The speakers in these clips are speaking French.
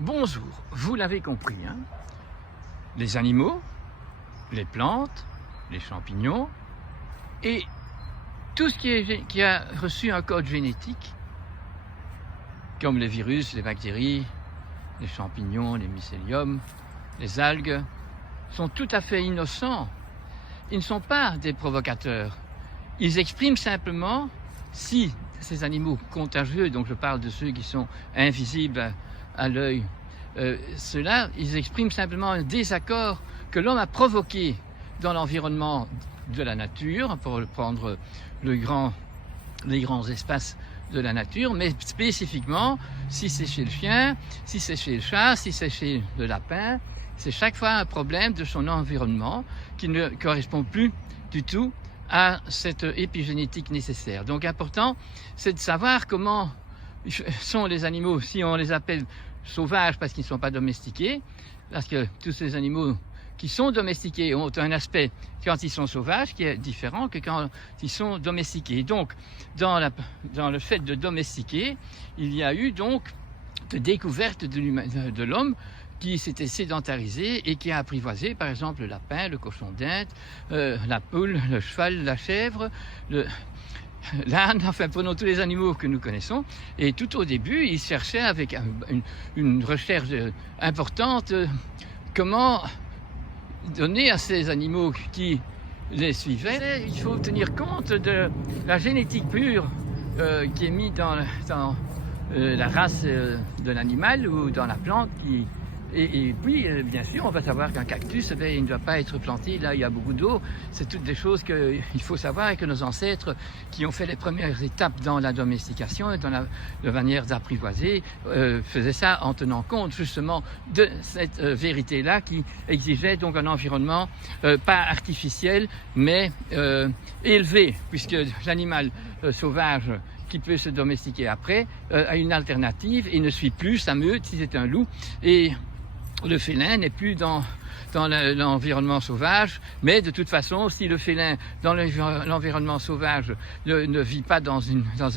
Bonjour, vous l'avez compris, hein, les animaux, les plantes, les champignons et tout ce qui a reçu un code génétique, comme les virus, les bactéries, les champignons, les mycéliums, les algues, sont tout à fait innocents. Ils ne sont pas des provocateurs. Ils expriment simplement, si ces animaux contagieux, donc je parle de ceux qui sont invisibles à l'œil, ceux-là, ils expriment simplement un désaccord que l'homme a provoqué dans l'environnement de la nature, pour prendre les grands espaces de la nature, mais spécifiquement, si c'est chez le chien, si c'est chez le chat, si c'est chez le lapin, c'est chaque fois un problème de son environnement qui ne correspond plus du tout à cette épigénétique nécessaire. Donc important, c'est de savoir comment sont les animaux, si on les appelle sauvages parce qu'ils ne sont pas domestiqués, parce que tous ces animaux qui sont domestiqués ont un aspect, quand ils sont sauvages, qui est différent que quand ils sont domestiqués. Donc, dans le fait de domestiquer, il y a eu donc de découverte de l'homme qui s'était sédentarisé et qui a apprivoisé, par exemple, le lapin, le cochon d'Inde, la poule, le cheval, la chèvre, l'âne, enfin prenons tous les animaux que nous connaissons. Et tout au début, il cherchait avec une recherche importante comment donner à ces animaux qui les suivaient. Il faut tenir compte de la génétique pure qui est mise dans la race de l'animal ou dans la plante et puis, bien sûr, on va savoir qu'un cactus, il ne doit pas être planté là où il y a beaucoup d'eau. C'est toutes des choses qu'il faut savoir et que nos ancêtres qui ont fait les premières étapes dans la domestication et dans la manière d'apprivoiser faisaient ça en tenant compte justement de cette vérité-là qui exigeait donc un environnement pas artificiel mais élevé, puisque l'animal sauvage qui peut se domestiquer après a une alternative et ne suit plus sa meute si c'est un loup. Et le félin n'est plus dans l'environnement sauvage, mais de toute façon, si le félin dans l'environnement sauvage ne vit pas dans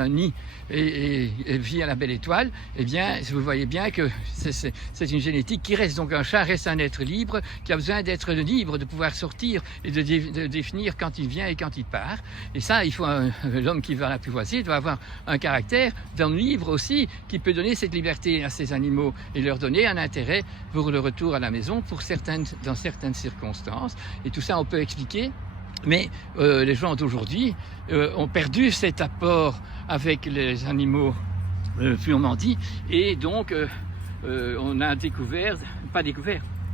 un nid et vit à la belle étoile, eh bien, vous voyez bien que c'est une génétique qui reste. Donc un chat reste un être libre, qui a besoin d'être libre, de pouvoir sortir et de définir quand il vient et quand il part. Et ça, il faut l'homme qui va l'apprivoiser doit avoir un caractère d'homme libre aussi, qui peut donner cette liberté à ces animaux et leur donner un intérêt pour le retour à la maison dans certaines circonstances. Et tout ça, on peut expliquer. Mais les gens d'aujourd'hui ont perdu cet apport avec les animaux purement dits. Et donc, on a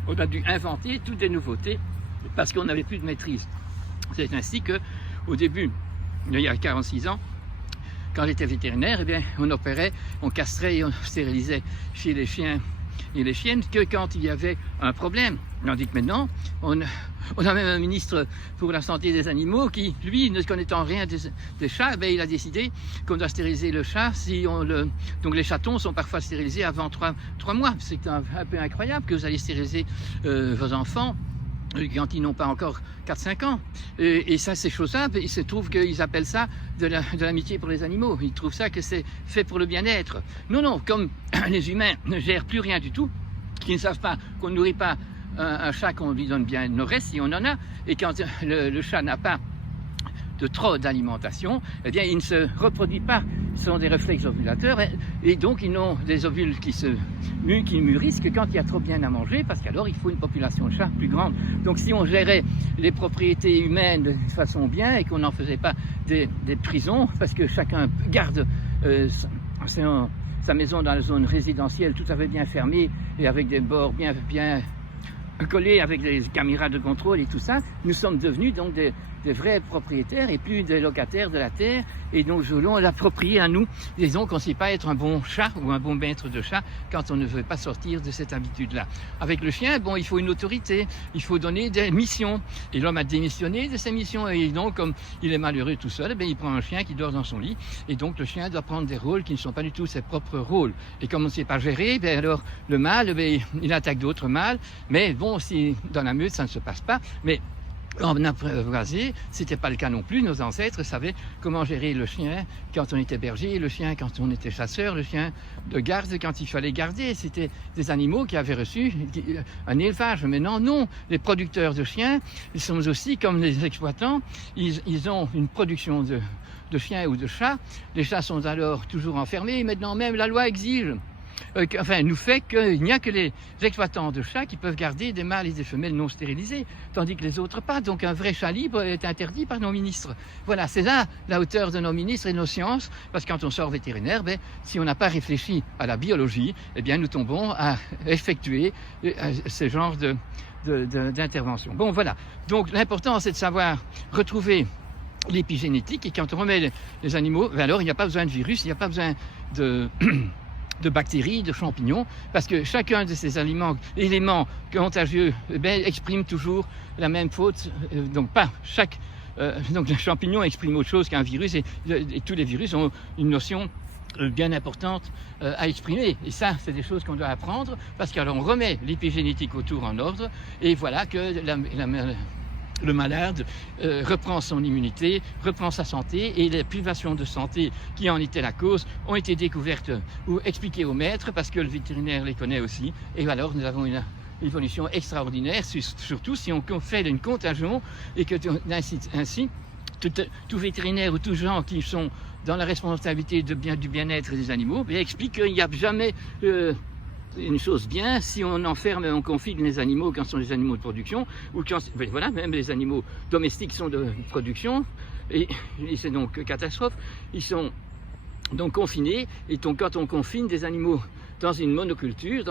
on a dû inventer toutes des nouveautés parce qu'on n'avait plus de maîtrise. C'est ainsi qu'au début, il y a 46 ans, quand j'étais vétérinaire, eh bien, on opérait, on castrait et on stérilisait chez les chiens et les chiennes que quand il y avait un problème. Tandis que maintenant, on a même un ministre pour la santé des animaux qui, lui, ne connaissant rien des chats, il a décidé qu'on doit stériliser le chat donc les chatons sont parfois stérilisés avant 3 mois. C'est un peu incroyable que vous allez stériliser vos enfants quand ils n'ont pas encore 4-5 ans. Et ça, ces choses-là, il se trouve qu'ils appellent ça de l'amitié pour les animaux. Ils trouvent ça que c'est fait pour le bien-être. Non, comme les humains ne gèrent plus rien du tout, qu'ils ne savent pas qu'on ne nourrit pas un chat, qu'on lui donne bien nos restes, si on en a, et quand le chat n'a pas de trop d'alimentation, eh bien, il ne se reproduit pas. Ce sont des réflexes ovulateurs et donc ils n'ont des ovules qui mûrissent que quand il y a trop bien à manger, parce qu'alors il faut une population de chats plus grande. Donc si on gérait les propriétés humaines de façon bien et qu'on n'en faisait pas des prisons, parce que chacun garde sa maison dans la zone résidentielle tout à fait bien fermée et avec des bords bien collés avec des caméras de contrôle et tout ça, nous sommes devenus donc des vrais propriétaires et plus des locataires de la terre, et donc nous voulons l'approprier à nous. Disons qu'on ne sait pas être un bon chat ou un bon maître de chat quand on ne veut pas sortir de cette habitude-là. Avec le chien, il faut une autorité, il faut donner des missions, et l'homme a démissionné de ses missions, et donc comme il est malheureux tout seul, il prend un chien qui dort dans son lit, et donc le chien doit prendre des rôles qui ne sont pas du tout ses propres rôles. Et comme on ne sait pas gérer, alors le mâle, il attaque d'autres mâles, mais bon, si dans la meute ça ne se passe pas, mais En apprivoisé, c'était pas le cas non plus. Nos ancêtres savaient comment gérer le chien quand on était berger, le chien quand on était chasseur, le chien de garde quand il fallait garder. C'était des animaux qui avaient reçu un élevage. Maintenant, non. Les producteurs de chiens, ils sont aussi comme les exploitants. Ils ont une production de chiens ou de chats. Les chats sont alors toujours enfermés. Maintenant, même la loi exige. Nous fait qu'il n'y a que les exploitants de chats qui peuvent garder des mâles et des femelles non stérilisés, tandis que les autres pas. Donc un vrai chat libre est interdit par nos ministres. Voilà, c'est là la hauteur de nos ministres et de nos sciences, parce que quand on sort vétérinaire, si on n'a pas réfléchi à la biologie, eh bien nous tombons à effectuer ce genre d'intervention. Bon, voilà. Donc l'important, c'est de savoir retrouver l'épigénétique, et quand on remet les animaux, alors il n'y a pas besoin de virus, il n'y a pas besoin de bactéries, de champignons, parce que chacun de ces éléments contagieux exprime toujours la même faute. Donc les champignons expriment autre chose qu'un virus, et tous les virus ont une notion bien importante à exprimer. Et ça, c'est des choses qu'on doit apprendre, parce qu'alors on remet l'épigénétique autour en ordre, et voilà que le malade reprend son immunité, reprend sa santé, et les privations de santé qui en étaient la cause ont été découvertes ou expliquées au maître, parce que le vétérinaire les connaît aussi. Et alors nous avons une évolution extraordinaire, surtout si on fait une contagion, et que ainsi tout vétérinaire ou tous gens qui sont dans la responsabilité du bien-être des animaux expliquent qu'il n'y a jamais une chose bien si on enferme et on confine les animaux quand ce sont des animaux de production, ou quand, voilà, même les animaux domestiques sont de production, et c'est donc catastrophe. Ils sont donc confinés, et donc quand on confine des animaux dans une monoculture,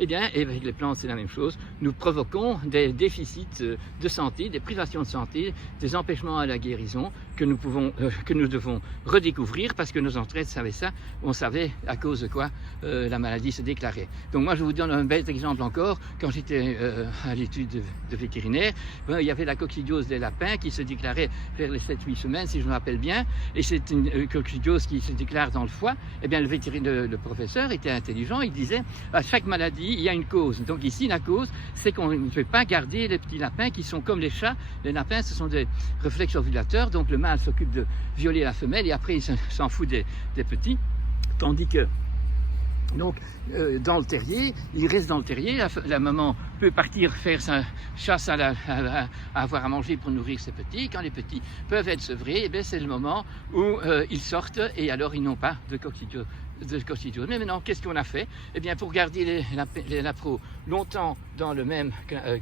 eh bien, avec les plantes, c'est la même chose. Nous provoquons des déficits de santé, des privations de santé, des empêchements à la guérison que nous devons redécouvrir, parce que nos ancêtres savaient ça. On savait à cause de quoi la maladie se déclarait. Donc moi, je vous donne un bel exemple encore. Quand j'étais à l'étude de vétérinaire, il y avait la coccidiose des lapins qui se déclarait vers les 7-8 semaines, si je me rappelle bien. Et c'est une coccidiose qui se déclare dans le foie. Eh bien, le professeur était intelligent. Il disait, à chaque maladie, il y a une cause. Donc ici, la cause, c'est qu'on ne peut pas garder les petits lapins qui sont comme les chats. Les lapins, ce sont des réflexes ovulateurs. Donc le mâle s'occupe de violer la femelle, et après, il s'en fout des petits. Tandis que dans le terrier, il reste dans le terrier, la maman peut partir faire sa chasse à avoir à manger pour nourrir ses petits. Quand les petits peuvent être sevrés, c'est le moment où ils sortent, et alors ils n'ont pas de coccidiose. Mais maintenant, qu'est-ce qu'on a fait? Eh bien, pour garder les lapros longtemps dans le même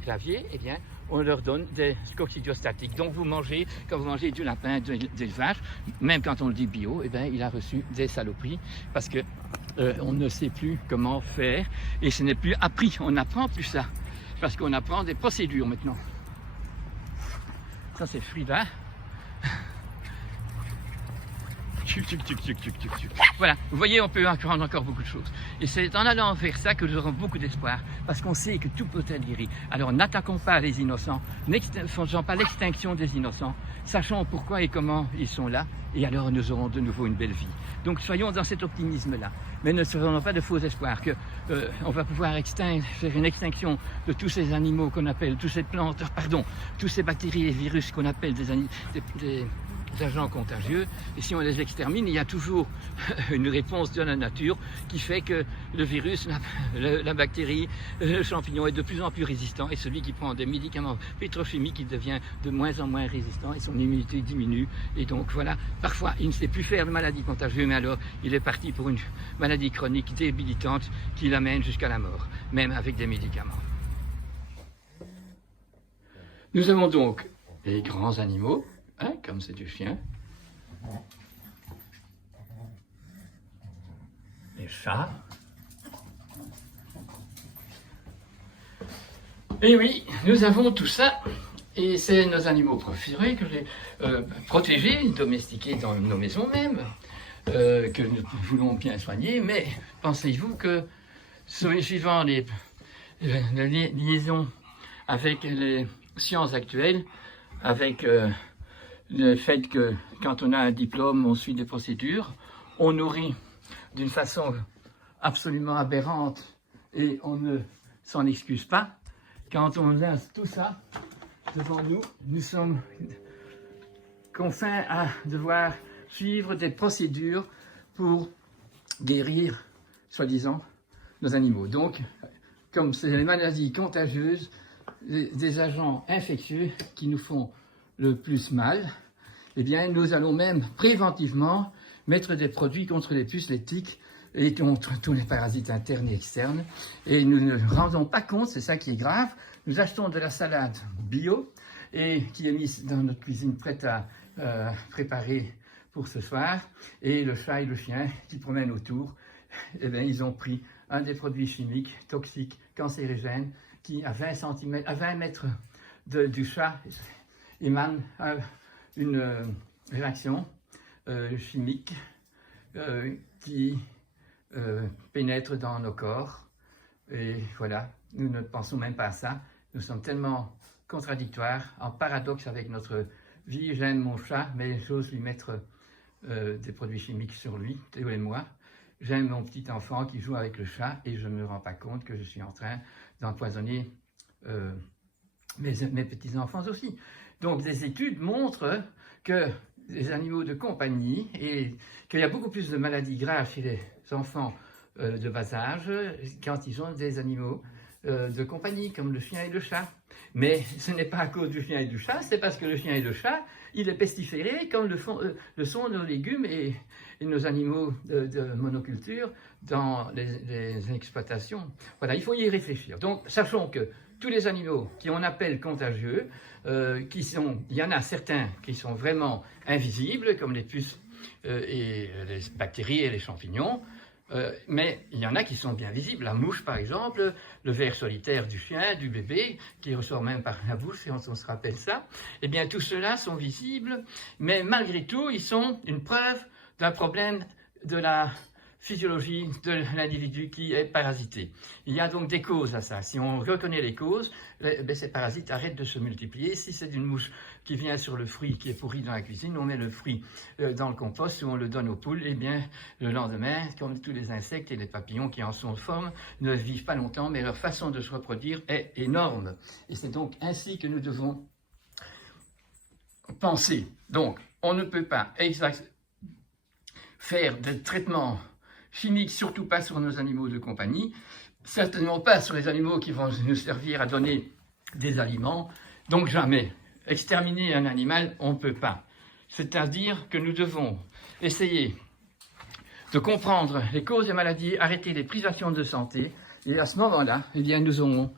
clavier, eh bien, on leur donne des coccidiostatiques. Donc quand vous mangez du lapin d'élevage, même quand on le dit bio, eh bien, il a reçu des saloperies, parce que on ne sait plus comment faire, et ce n'est plus appris, on n'apprend plus ça, parce qu'on apprend des procédures maintenant. Ça, c'est Frida. Voilà, vous voyez, on peut apprendre encore beaucoup de choses. Et c'est en allant vers ça que nous aurons beaucoup d'espoir, parce qu'on sait que tout peut être guéri. Alors n'attaquons pas les innocents, faisons pas l'extinction des innocents, sachons pourquoi et comment ils sont là, et alors nous aurons de nouveau une belle vie. Donc soyons dans cet optimisme-là, mais ne faisons pas de faux espoirs qu'on va pouvoir faire une extinction de tous ces animaux qu'on appelle, toutes ces plantes, tous ces bactéries et virus qu'on appelle des agents contagieux, et si on les extermine, il y a toujours une réponse de la nature qui fait que le virus, la bactérie, le champignon est de plus en plus résistant, et celui qui prend des médicaments pétrochimiques, il devient de moins en moins résistant, et son immunité diminue, et donc voilà, parfois il ne sait plus faire de maladie contagieuse, mais alors il est parti pour une maladie chronique débilitante qui l'amène jusqu'à la mort, même avec des médicaments. Nous avons donc les grands animaux, comme c'est du chien, les chats, et oui, nous avons tout ça, et c'est nos animaux préférés que j'ai protégés, domestiqués dans nos maisons même, que nous voulons bien soigner, mais pensez-vous que, suivant les liaisons avec les sciences actuelles, avec le fait que quand on a un diplôme, on suit des procédures, on nourrit d'une façon absolument aberrante, et on ne s'en excuse pas. Quand on a tout ça, devant nous, nous sommes contraints à devoir suivre des procédures pour guérir, soi-disant, nos animaux. Donc, comme c'est des maladies contagieuses, des agents infectieux qui nous font le plus mal, eh bien, nous allons même préventivement mettre des produits contre les puces, les tiques et contre tous les parasites internes et externes. Et nous ne nous rendons pas compte, c'est ça qui est grave. Nous achetons de la salade bio et qui est mise dans notre cuisine prête à préparer pour ce soir. Et le chat et le chien qui promènent autour, eh bien, ils ont pris un des produits chimiques toxiques, cancérigènes, qui à 20 cm, à 20 mètres du chat émane une réaction chimique qui pénètre dans nos corps. Et voilà, nous ne pensons même pas à ça. Nous sommes tellement contradictoires, en paradoxe avec notre vie. J'aime mon chat, mais j'ose lui mettre des produits chimiques sur lui, tous les mois. J'aime mon petit enfant qui joue avec le chat et je ne me rends pas compte que je suis en train d'empoisonner mes petits-enfants aussi. Donc des études montrent que les animaux de compagnie et qu'il y a beaucoup plus de maladies graves chez les enfants de bas âge quand ils ont des animaux de compagnie comme le chien et le chat. Mais ce n'est pas à cause du chien et du chat, c'est parce que le chien et le chat, il est pestiféré comme le sont nos légumes et nos animaux de monoculture dans les exploitations. Voilà, il faut y réfléchir. Donc, sachons que tous les animaux qu'on appelle contagieux, il y en a certains qui sont vraiment invisibles, comme les puces et les bactéries et les champignons, mais il y en a qui sont bien visibles. La mouche, par exemple, le ver solitaire du chien, du bébé, qui ressort même par la bouche, si on se rappelle ça. Eh bien, tout cela sont visibles, mais malgré tout, ils sont une preuve d'un problème de la physiologie de l'individu qui est parasité. Il y a donc des causes à ça. Si on reconnaît les causes, ces parasites arrêtent de se multiplier. Si c'est une mouche qui vient sur le fruit qui est pourri dans la cuisine, on met le fruit dans le compost ou on le donne aux poules, et bien le lendemain, comme tous les insectes et les papillons qui en sont forme, ne vivent pas longtemps, mais leur façon de se reproduire est énorme. Et c'est donc ainsi que nous devons penser. Donc, on ne peut pas faire des traitements chimiques, surtout pas sur nos animaux de compagnie, certainement pas sur les animaux qui vont nous servir à donner des aliments, donc jamais. Exterminer un animal, on ne peut pas. C'est-à-dire que nous devons essayer de comprendre les causes des maladies, arrêter les privations de santé, et à ce moment-là, eh bien, nous aurons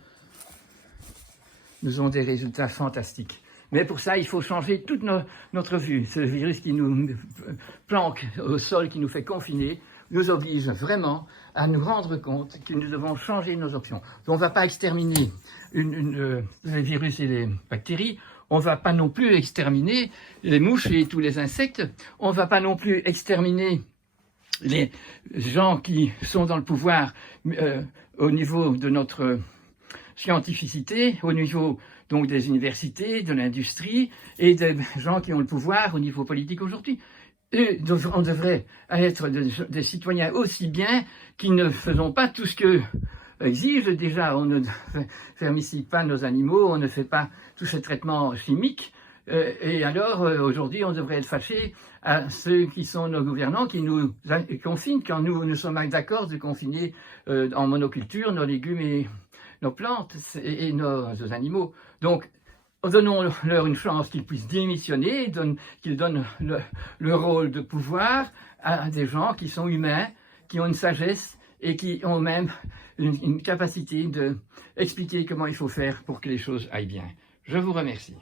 des résultats fantastiques. Mais pour ça, il faut changer toute notre vue. Ce virus qui nous planque au sol, qui nous fait confiner, nous oblige vraiment à nous rendre compte que nous devons changer nos options. On ne va pas exterminer les virus et les bactéries, on ne va pas non plus exterminer les mouches et tous les insectes, on ne va pas non plus exterminer les gens qui sont dans le pouvoir au niveau de notre scientificité, au niveau donc des universités, de l'industrie et des gens qui ont le pouvoir au niveau politique aujourd'hui. On devrait être des citoyens aussi bien qui ne faisons pas tout ce que exige déjà. On ne fermicide pas nos animaux, on ne fait pas tous ces traitements chimiques. Et alors, aujourd'hui, on devrait être fâché à ceux qui sont nos gouvernants, qui nous confinent, quand nous sommes d'accord de confiner en monoculture nos légumes et nos plantes et nos animaux. Donc, donnons-leur une chance qu'ils puissent démissionner, qu'ils donnent le rôle de pouvoir à des gens qui sont humains, qui ont une sagesse et qui ont même une capacité d'expliquer comment il faut faire pour que les choses aillent bien. Je vous remercie.